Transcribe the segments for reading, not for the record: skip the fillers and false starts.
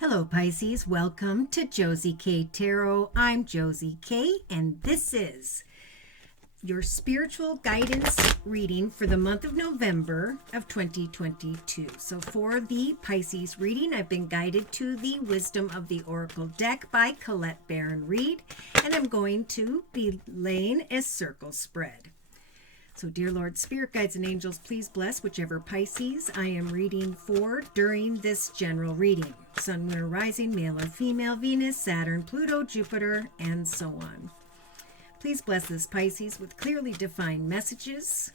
Hello, Pisces. Welcome to Josie K Tarot. I'm Josie K, and this is your spiritual guidance reading for the month of November of 2022. So for the Pisces reading, I've been guided to the Wisdom of the Oracle deck by Colette Baron Reed, and I'm going to be laying a circle spread. So, dear Lord, Spirit Guides and Angels, please bless whichever Pisces I am reading for during this general reading. Sun, Moon, Rising, male or female, Venus, Saturn, Pluto, Jupiter, and so on. Please bless this Pisces with clearly defined messages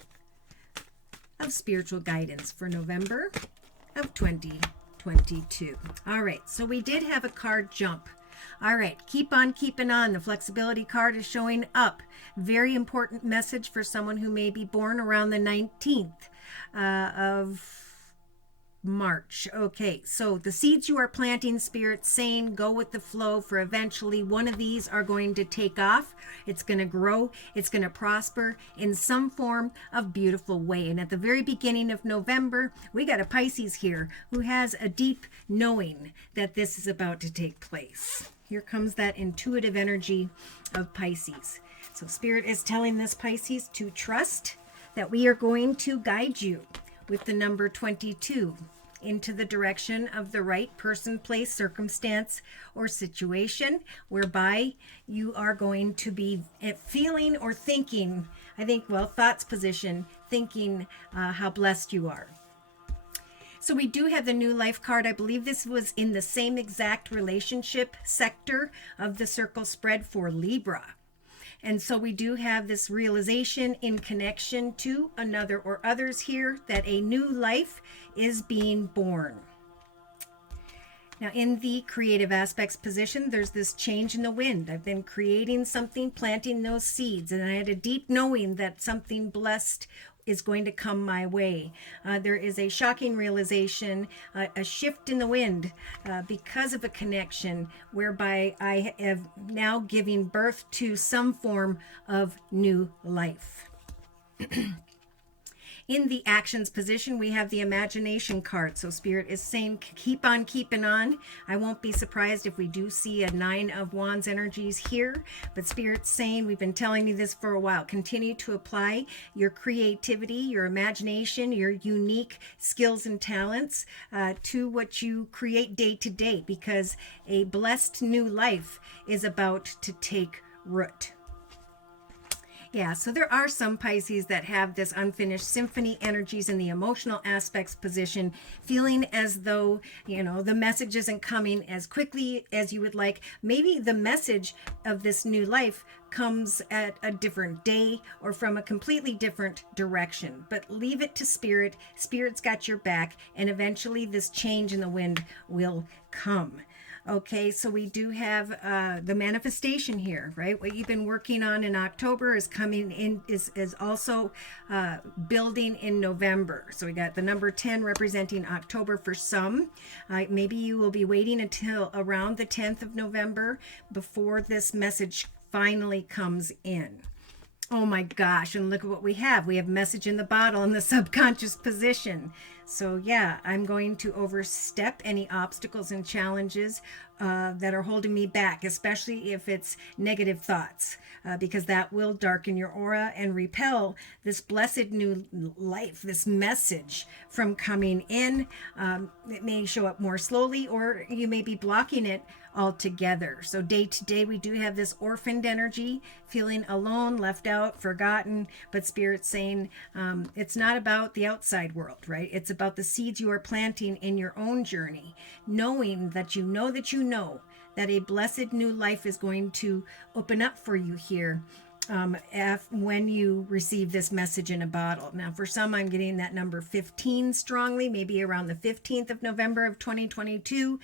of spiritual guidance for November of 2022. All right, so we did have a card jump. All right, keep on keeping on. The flexibility card is showing up. Very important message for someone who may be born around the 19th of March. Okay, so the seeds you are planting, Spirit saying, go with the flow, for eventually one of these are going to take off. It's going to grow. It's going to prosper in some form of beautiful way. And at the very beginning of November, we got a Pisces here who has a deep knowing that this is about to take place. Here comes that intuitive energy of Pisces. So Spirit is telling this Pisces to trust that we are going to guide you with the number 22 into the direction of the right person, place, circumstance, or situation whereby you are going to be feeling or thinking, thoughts position, thinking how blessed you are. So we do have the new life card. I believe this was in the same exact relationship sector of the circle spread for Libra. And so we do have this realization in connection to another or others here that a new life is being born. Now, in the creative aspects position, there's this change in the wind. I've been creating something, planting those seeds, and I had a deep knowing that something blessed is going to come my way. There is a shocking realization, a shift in the wind because of a connection whereby I have now giving birth to some form of new life. In the actions position, we have the imagination card. So Spirit is saying, keep on keeping on. I won't be surprised if we do see a 9 of Wands energies here. But Spirit's saying, we've been telling you this for a while, continue to apply your creativity, your imagination, your unique skills and talents to what you create day to day, because a blessed new life is about to take root. Yeah, so there are some Pisces that have this unfinished symphony energies in the emotional aspects position, feeling as though, the message isn't coming as quickly as you would like. Maybe the message of this new life comes at a different day or from a completely different direction. But leave it to Spirit. Spirit's got your back, and eventually this change in the wind will come. Okay, so we do have the manifestation here, right? What you've been working on in October is coming in, is also building in November. So we got the number 10 representing October for some. Maybe you will be waiting until around the 10th of November before this message finally comes in. Oh my gosh, and look at what we have. We have message in the bottle in the subconscious position. So yeah, I'm going to overstep any obstacles and challenges that are holding me back, especially if it's negative thoughts, because that will darken your aura and repel this blessed new life, this message from coming in. It may show up more slowly, or you may be blocking it altogether. So day to day, we do have this orphaned energy, feeling alone, left out, forgotten, but Spirit's saying it's not about the outside world, right? It's about the seeds you are planting in your own journey, knowing that you know that a blessed new life is going to open up for you here when you receive this message in a bottle. Now, for some, I'm getting that number 15 strongly, maybe around the 15th of November of 2022,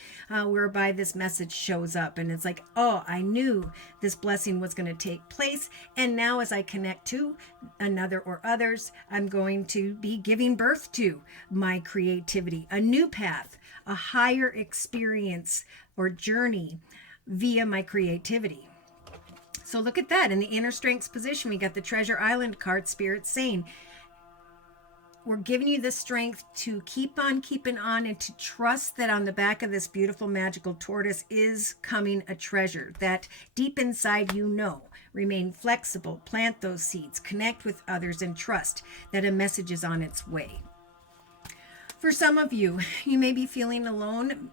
whereby this message shows up. And it's like, oh, I knew this blessing was going to take place. And now as I connect to another or others, I'm going to be giving birth to my creativity, a new path, a higher experience or journey via my creativity. So look at that. In the inner strengths position, we got the Treasure Island card, Spirit saying, we're giving you the strength to keep on keeping on and to trust that on the back of this beautiful magical tortoise is coming a treasure that deep inside you know. Remain flexible, plant those seeds, connect with others, and trust that a message is on its way. For some of you, you may be feeling alone,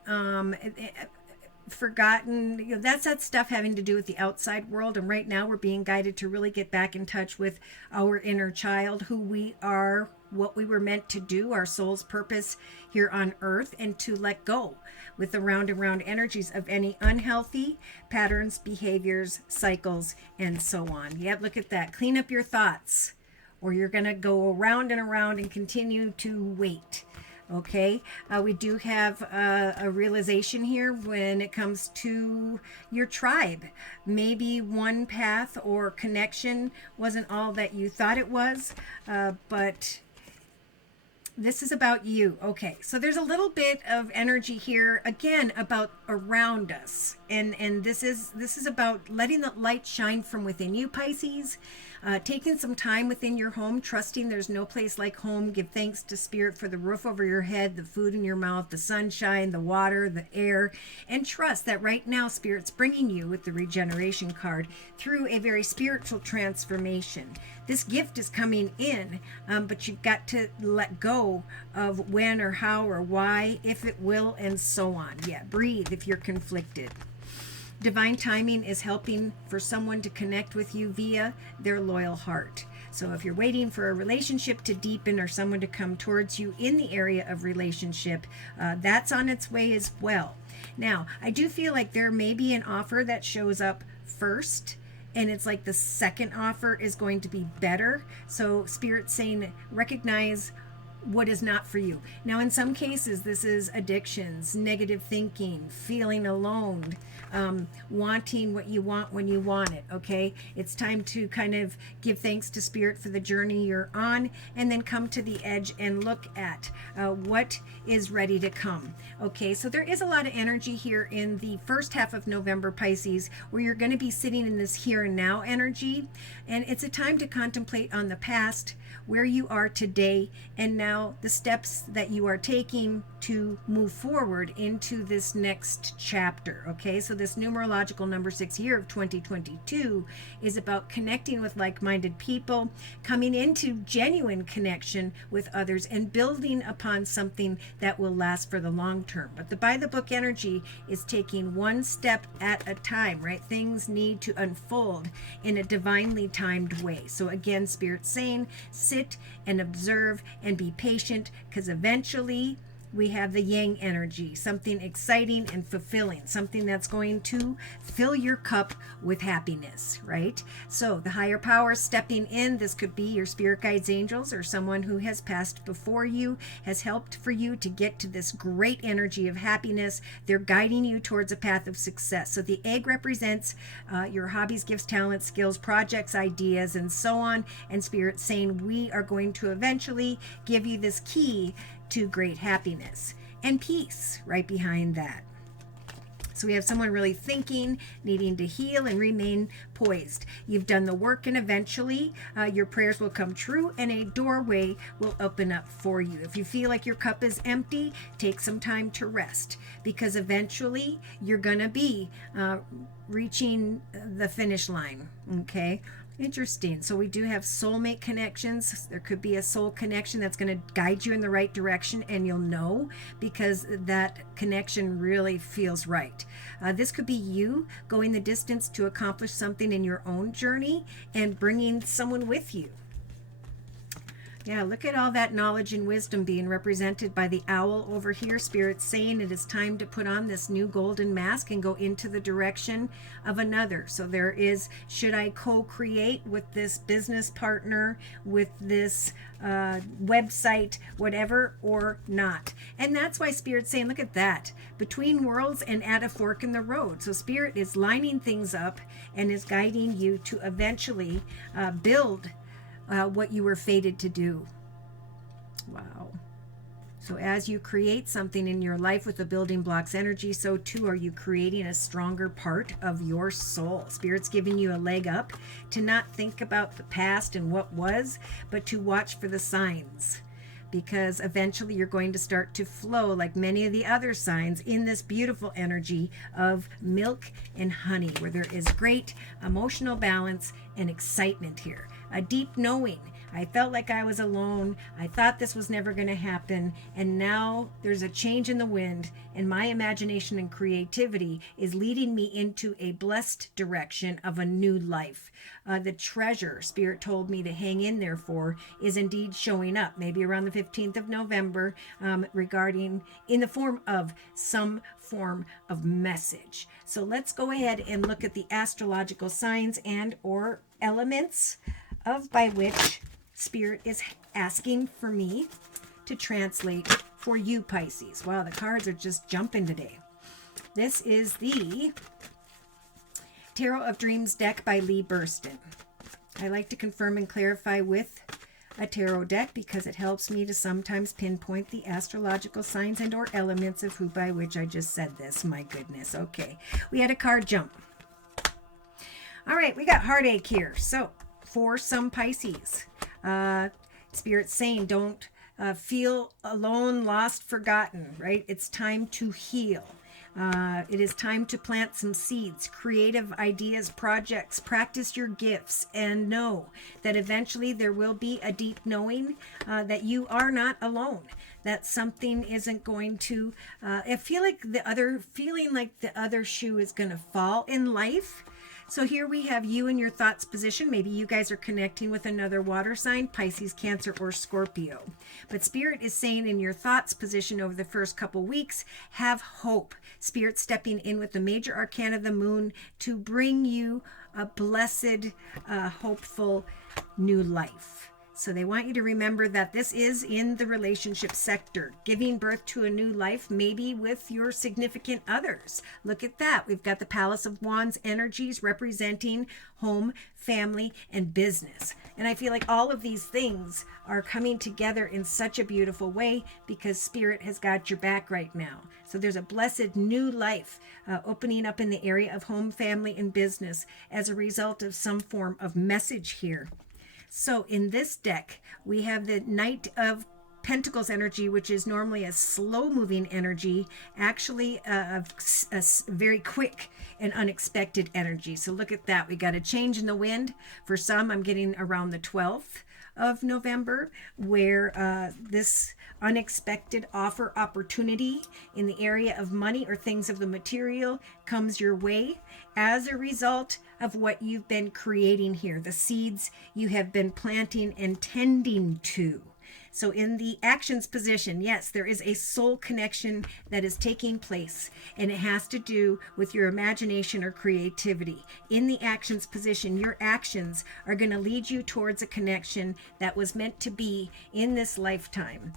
forgotten. That's that stuff having to do with the outside world. And right now we're being guided to really get back in touch with our inner child, who we are, what we were meant to do, our soul's purpose here on earth, and to let go with the round and round energies of any unhealthy patterns, behaviors, cycles, and so on. Yep, look at that. Clean up your thoughts, or you're going to go around and around and continue to wait. Okay, we do have a realization here when it comes to your tribe. Maybe one path or connection wasn't all that you thought it was, but this is about you. Okay, so there's a little bit of energy here again about around us, and this is about letting the light shine from within you, Pisces. Taking some time within your home, trusting there's no place like home. Give thanks to Spirit for the roof over your head, the food in your mouth, the sunshine, the water, the air, and trust that right now Spirit's bringing you, with the regeneration card, through a very spiritual transformation. This gift is coming in, but you've got to let go of when or how or why, if it will, and so on. Yeah, breathe if you're conflicted. Divine timing is helping for someone to connect with you via their loyal heart. So if you're waiting for a relationship to deepen or someone to come towards you in the area of relationship, that's on its way as well. Now, I do feel like there may be an offer that shows up first, and it's like the second offer is going to be better. So Spirit's saying recognize what is not for you. Now, in some cases, this is addictions, negative thinking, feeling alone, wanting what you want when you want it, okay? It's time to kind of give thanks to Spirit for the journey you're on, and then come to the edge and look at what is ready to come, okay? So there is a lot of energy here in the first half of November, Pisces, where you're going to be sitting in this here and now energy, and it's a time to contemplate on the past, where you are today, and now the steps that you are taking to move forward into this next chapter. Okay, so this numerological number 6 year of 2022 is about connecting with like-minded people, coming into genuine connection with others, and building upon something that will last for the long term. But the by the book energy is taking one step at a time, right? Things need to unfold in a divinely timed way. So again, Spirit's saying, sit and observe and be patient, because eventually we have the yang energy, something exciting and fulfilling, something that's going to fill your cup with happiness, right? So the higher power stepping in, this could be your spirit guides, angels, or someone who has passed before you, has helped for you to get to this great energy of happiness. They're guiding you towards a path of success. So the egg represents your hobbies, gifts, talents, skills, projects, ideas, and so on. And Spirit's saying we are going to eventually give you this key to great happiness and peace right behind that. So we have someone really thinking, needing to heal and remain poised. You've done the work, and eventually your prayers will come true, and a doorway will open up for you. If you feel like your cup is empty, take some time to rest, because eventually you're going to be reaching the finish line, okay? Interesting. So we do have soulmate connections. There could be a soul connection that's going to guide you in the right direction, and you'll know because that connection really feels right. This could be you going the distance to accomplish something in your own journey and bringing someone with you. Yeah, look at all that knowledge and wisdom being represented by the owl over here. Spirit's saying it is time to put on this new golden mask and go into the direction of another. So there is, should I co-create with this business partner, with this website, whatever, or not? And that's why Spirit's saying, look at that, between worlds and at a fork in the road. So Spirit is lining things up and is guiding you to eventually build what you were fated to do. Wow. So as you create something in your life with the building blocks energy, so too are you creating a stronger part of your soul. Spirit's giving you a leg up to not think about the past and what was, but to watch for the signs. because eventually you're going to start to flow like many of the other signs in this beautiful energy of milk and honey, where there is great emotional balance and excitement here. A deep knowing. I felt like I was alone. I thought this was never going to happen. And now there's a change in the wind, and my imagination and creativity is leading me into a blessed direction of a new life. The treasure Spirit told me to hang in there for is indeed showing up, maybe around the 15th of November, regarding in the form of some form of message. So let's go ahead and look at the astrological signs and or elements of by which Spirit is asking for me to translate for you, Pisces. Wow, the cards are just jumping today. This is the Tarot of Dreams deck by Lee Burston. I like to confirm and clarify with a tarot deck because it helps me to sometimes pinpoint the astrological signs and or elements of who by which I just said this. My goodness. Okay, we had a card jump. All right, we got heartache here. So for some Pisces, Spirit's saying don't feel alone, lost, forgotten, right? It's time to heal. It is time to plant some seeds, creative ideas, projects, practice your gifts, and know that eventually there will be a deep knowing that you are not alone, that something isn't going to, I feel like feeling like the other shoe is going to fall in life. So here we have you in your thoughts position. Maybe you guys are connecting with another water sign, Pisces, Cancer, or Scorpio. But Spirit is saying in your thoughts position over the first couple weeks, have hope. Spirit stepping in with the major arcana of the moon to bring you a blessed, hopeful new life. So they want you to remember that this is in the relationship sector, giving birth to a new life, maybe with your significant others. Look at that. We've got the Palace of Wands energies representing home, family, and business. And I feel like all of these things are coming together in such a beautiful way because Spirit has got your back right now. So there's a blessed new life opening up in the area of home, family, and business as a result of some form of message here. So in this deck, we have the Knight of Pentacles energy, which is normally a slow-moving energy, actually a very quick and unexpected energy. So look at that. We got a change in the wind. For some, I'm getting around the 12th of November, where this unexpected offer opportunity in the area of money or things of the material comes your way as a result of what you've been creating here, the seeds you have been planting and tending to. So in the actions position, yes, there is a soul connection that is taking place, and it has to do with your imagination or creativity. In the actions position, your actions are going to lead you towards a connection that was meant to be in this lifetime.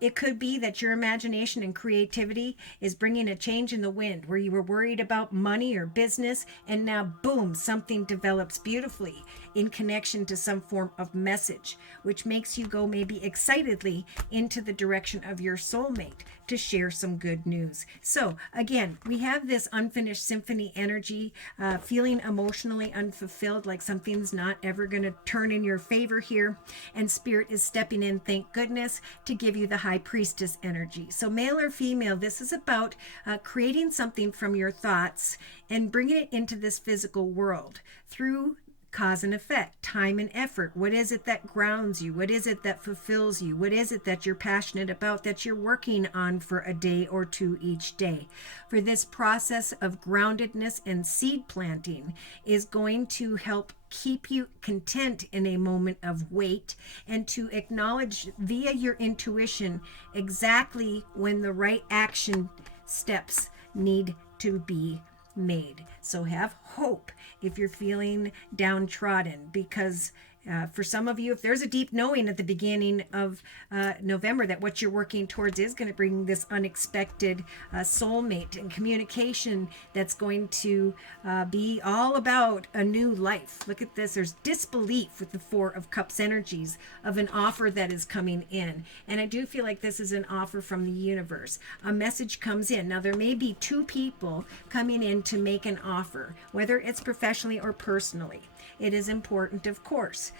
It could be that your imagination and creativity is bringing a change in the wind where you were worried about money or business, and now boom, something develops beautifully in connection to some form of message, which makes you go maybe excitedly into the direction of your soulmate to share some good news. So again, we have this unfinished symphony energy, feeling emotionally unfulfilled, like something's not ever going to turn in your favor here. And Spirit is stepping in, thank goodness, to give you the High Priestess energy. So male or female, this is about creating something from your thoughts and bringing it into this physical world through cause and effect, time and effort. What is it that grounds you? What is it that fulfills you? What is it that you're passionate about, that you're working on for a day or two each day? For this process of groundedness and seed planting is going to help keep you content in a moment of wait, and to acknowledge via your intuition exactly when the right action steps need to be made. So have hope if you're feeling downtrodden, because for some of you, if there's a deep knowing at the beginning of November that what you're working towards is going to bring this unexpected soulmate and communication that's going to be all about a new life. Look at this. There's disbelief with the Four of Cups energies of an offer that is coming in. And I do feel like this is an offer from the universe. A message comes in. Now, there may be two people coming in to make an offer, whether it's professionally or personally. It is important, of course,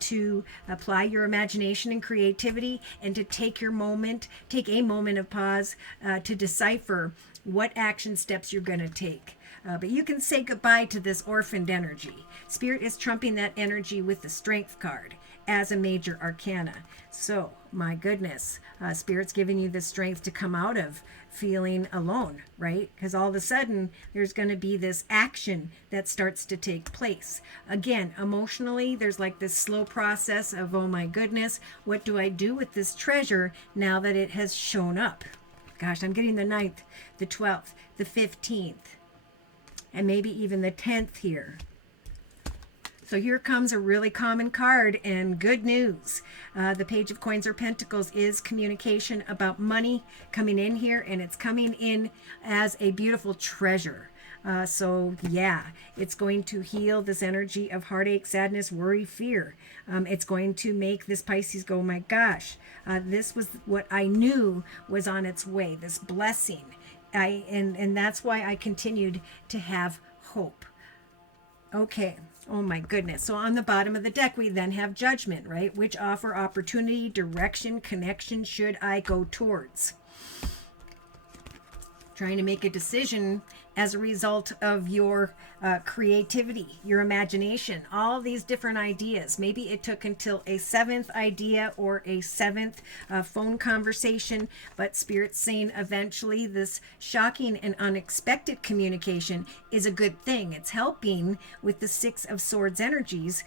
to apply your imagination and creativity, and to take a moment of pause to decipher what action steps you're going to take. But you can say goodbye to this orphaned energy. Spirit is trumping that energy with the Strength card as a major arcana. So, my goodness, Spirit's giving you the strength to come out of feeling alone, right? Because all of a sudden, there's going to be this action that starts to take place. Again, emotionally, there's like this slow process of, oh my goodness, what do I do with this treasure now that it has shown up? Gosh, I'm getting the 9th, the 12th, the 15th, and maybe even the 10th here. So here comes a really common card, and good news. The Page of Coins or Pentacles is communication about money coming in here, and it's coming in as a beautiful treasure. So yeah, it's going to heal this energy of heartache, sadness, worry, fear. It's going to make this Pisces go, my gosh, this was what I knew was on its way, this blessing. And that's why I continued to have hope. Okay. Oh my goodness. So on the bottom of the deck, we then have Judgment, right? Which offer, opportunity, direction, connection should I go towards? Trying to make a decision as a result of your creativity, your imagination, all these different ideas. Maybe it took until a 7th idea or a 7th phone conversation, but Spirit's saying eventually this shocking and unexpected communication is a good thing. It's helping with the 6 of Swords energies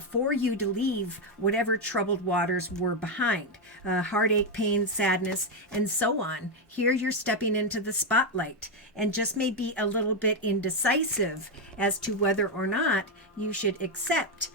for you to leave whatever troubled waters were behind. Heartache, pain, sadness, and so on. Here you're stepping into the spotlight and just may be a little bit indecisive as to whether or not you should accept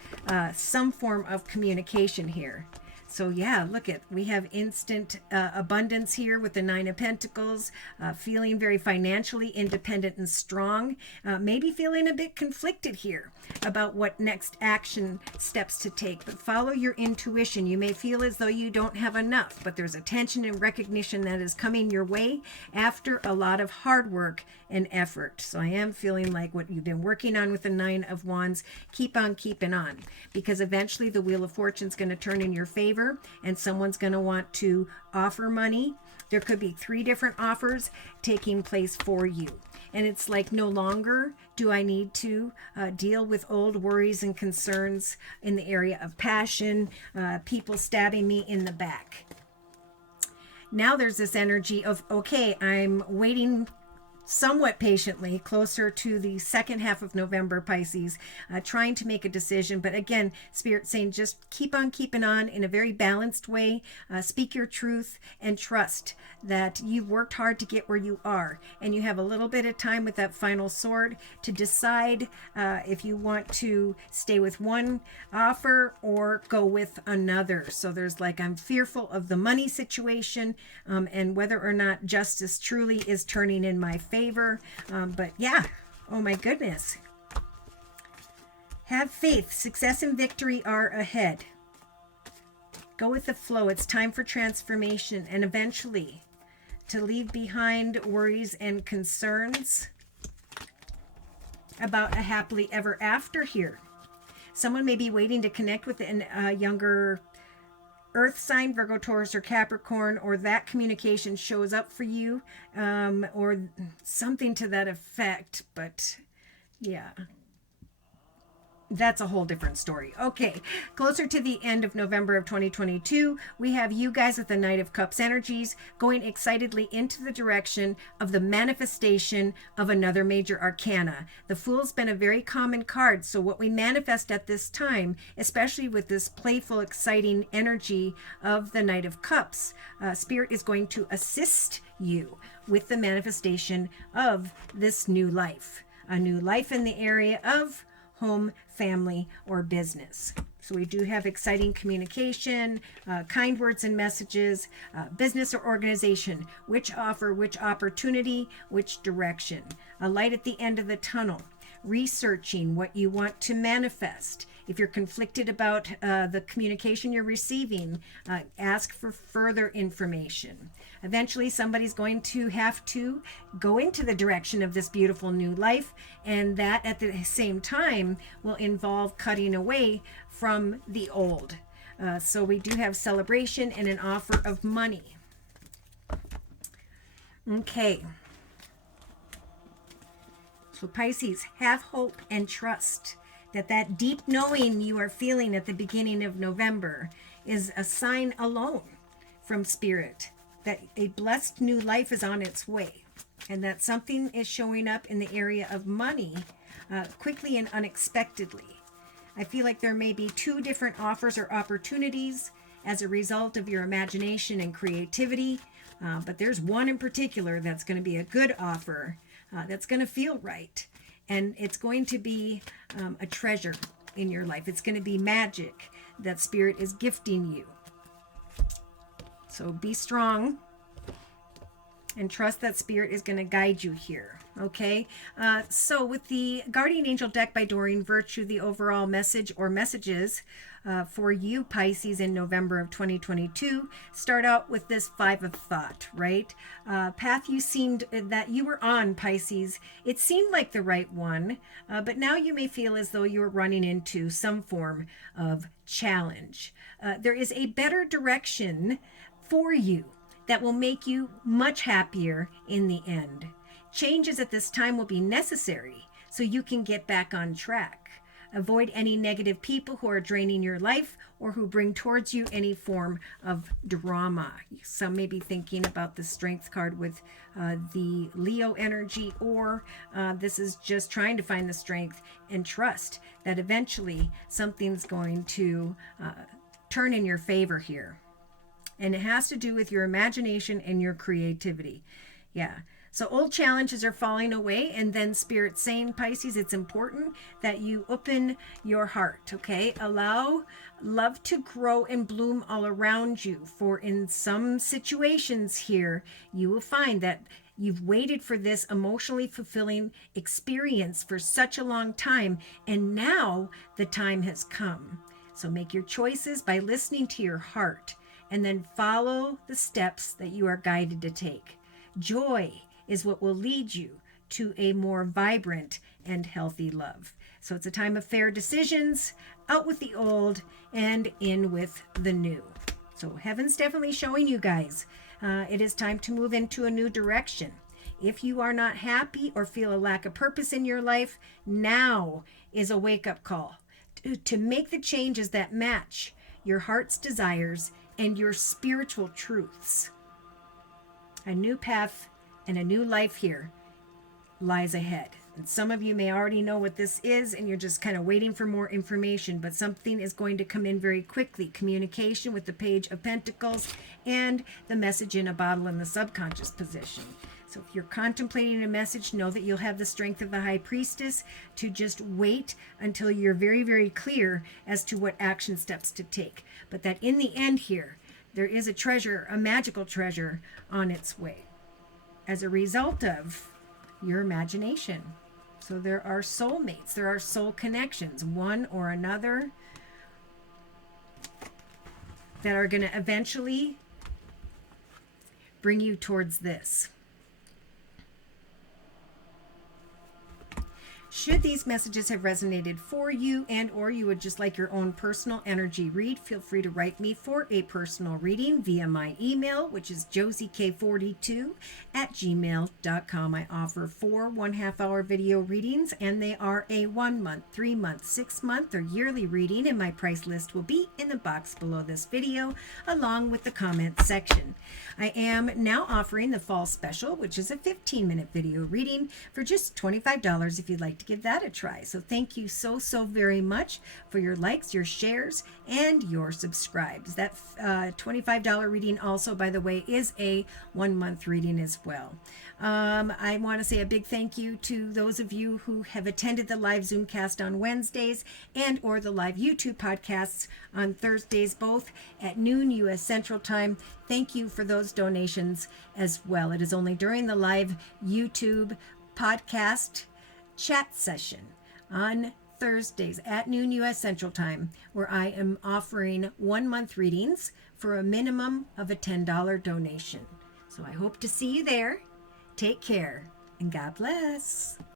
some form of communication here. So yeah, look at, we have instant abundance here with the 9 of Pentacles, feeling very financially independent and strong, maybe feeling a bit conflicted here about what next action steps to take, but follow your intuition. You may feel as though you don't have enough, but there's attention and recognition that is coming your way after a lot of hard work and effort. So I am feeling like what you've been working on with the 9 of Wands, keep on keeping on, because eventually the Wheel of Fortune is going to turn in your favor and someone's going to want to offer money. There could be 3 different offers taking place for you. And it's like, no longer do I need to deal with old worries and concerns in the area of passion, people stabbing me in the back. Now there's this energy of, okay, I'm waiting somewhat patiently, closer to the second half of November, Pisces, trying to make a decision. But again, Spirit saying just keep on keeping on in a very balanced way. Speak your truth and trust that you've worked hard to get where you are. And you have a little bit of time with that final sword to decide if you want to stay with one offer or go with another. So there's like, I'm fearful of the money situation and whether or not justice truly is turning in my favor. But yeah, oh my goodness. Have faith. Success and victory are ahead. Go with the flow. It's time for transformation and eventually to leave behind worries and concerns about a happily ever after here. Someone may be waiting to connect with a younger Earth sign, Virgo, Taurus, or Capricorn, or that communication shows up for you, or something to that effect. But yeah, that's a whole different story. Okay, closer to the end of November of 2022, we have you guys with the Knight of Cups energies going excitedly into the direction of the manifestation of another major arcana. The Fool's been a very common card, so what we manifest at this time, especially with this playful, exciting energy of the Knight of Cups, Spirit is going to assist you with the manifestation of this new life. A new life in the area of home, family, or business. So we do have exciting communication, kind words and messages, business or organization, which offer, which opportunity, which direction. A light at the end of the tunnel. researching what you want to manifest. If you're conflicted about the communication you're receiving, ask for further information. Eventually, somebody's going to have to go into the direction of this beautiful new life, and that at the same time will involve cutting away from the old. So we do have celebration and an offer of money. Okay. So Pisces, have hope and trust that deep knowing you are feeling at the beginning of November is a sign alone from Spirit that a blessed new life is on its way, and that something is showing up in the area of money quickly and unexpectedly. I feel like there may be two different offers or opportunities as a result of your imagination and creativity, but there's one in particular that's going to be a good offer, that's going to feel right. And it's going to be a treasure in your life. It's going to be magic that Spirit is gifting you. So be strong and trust that Spirit is going to guide you here. Okay? So with the Guardian Angel deck by Doreen Virtue, the overall message or messages for you, Pisces, in November of 2022, start out with this 5 of thought, right? Path that you were on, Pisces, it seemed like the right one, but now you may feel as though you're running into some form of challenge. There is a better direction for you that will make you much happier in the end. Changes at this time will be necessary so you can get back on track. Avoid any negative people who are draining your life or who bring towards you any form of drama. Some may be thinking about the Strength card with the Leo energy, or this is just trying to find the strength and trust that eventually something's going to turn in your favor here. And it has to do with your imagination and your creativity. Yeah. So old challenges are falling away, and then Spirit saying, Pisces, it's important that you open your heart, okay? Allow love to grow and bloom all around you. For in some situations here, you will find that you've waited for this emotionally fulfilling experience for such a long time, and now the time has come. So make your choices by listening to your heart, and then follow the steps that you are guided to take. Joy is what will lead you to a more vibrant and healthy love. So it's a time of fair decisions, out with the old and in with the new. So heaven's definitely showing you guys, it is time to move into a new direction. If you are not happy or feel a lack of purpose in your life, now is a wake-up call to make the changes that match your heart's desires and your spiritual truths. A new path and a new life here lies ahead. And some of you may already know what this is, and you're just kind of waiting for more information, but something is going to come in very quickly. Communication with the Page of Pentacles and the message in a bottle in the subconscious position. So if you're contemplating a message, know that you'll have the strength of the High Priestess to just wait until you're very, very clear as to what action steps to take. But that in the end here, there is a treasure, a magical treasure on its way as a result of your imagination. So there are soulmates, there are soul connections, one or another, that are going to eventually bring you towards this. Should these messages have resonated for you, and or you would just like your own personal energy read, feel free to write me for a personal reading via my email, which is josiek42@gmail.com. I offer 4 1/2-hour video readings, and they are a 1 month, 3 month, 6 month, or yearly reading, and my price list will be in the box below this video, along with the comment section. I am now offering the fall special, which is a 15-minute video reading for just $25 if you'd like to give that a try. So thank you so very much for your likes, your shares, and your subscribes. That $25 reading also, by the way, is a 1-month reading as well. I want to say a big thank you to those of you who have attended the live Zoomcast on Wednesdays and or the live YouTube podcasts on Thursdays, both at noon U.S. Central Time. Thank you for those donations as well. It is only during the live YouTube podcast chat session on Thursdays at noon U.S. Central Time, where I am offering 1 month readings for a minimum of a $10 donation. So I hope to see you there. Take care and God bless.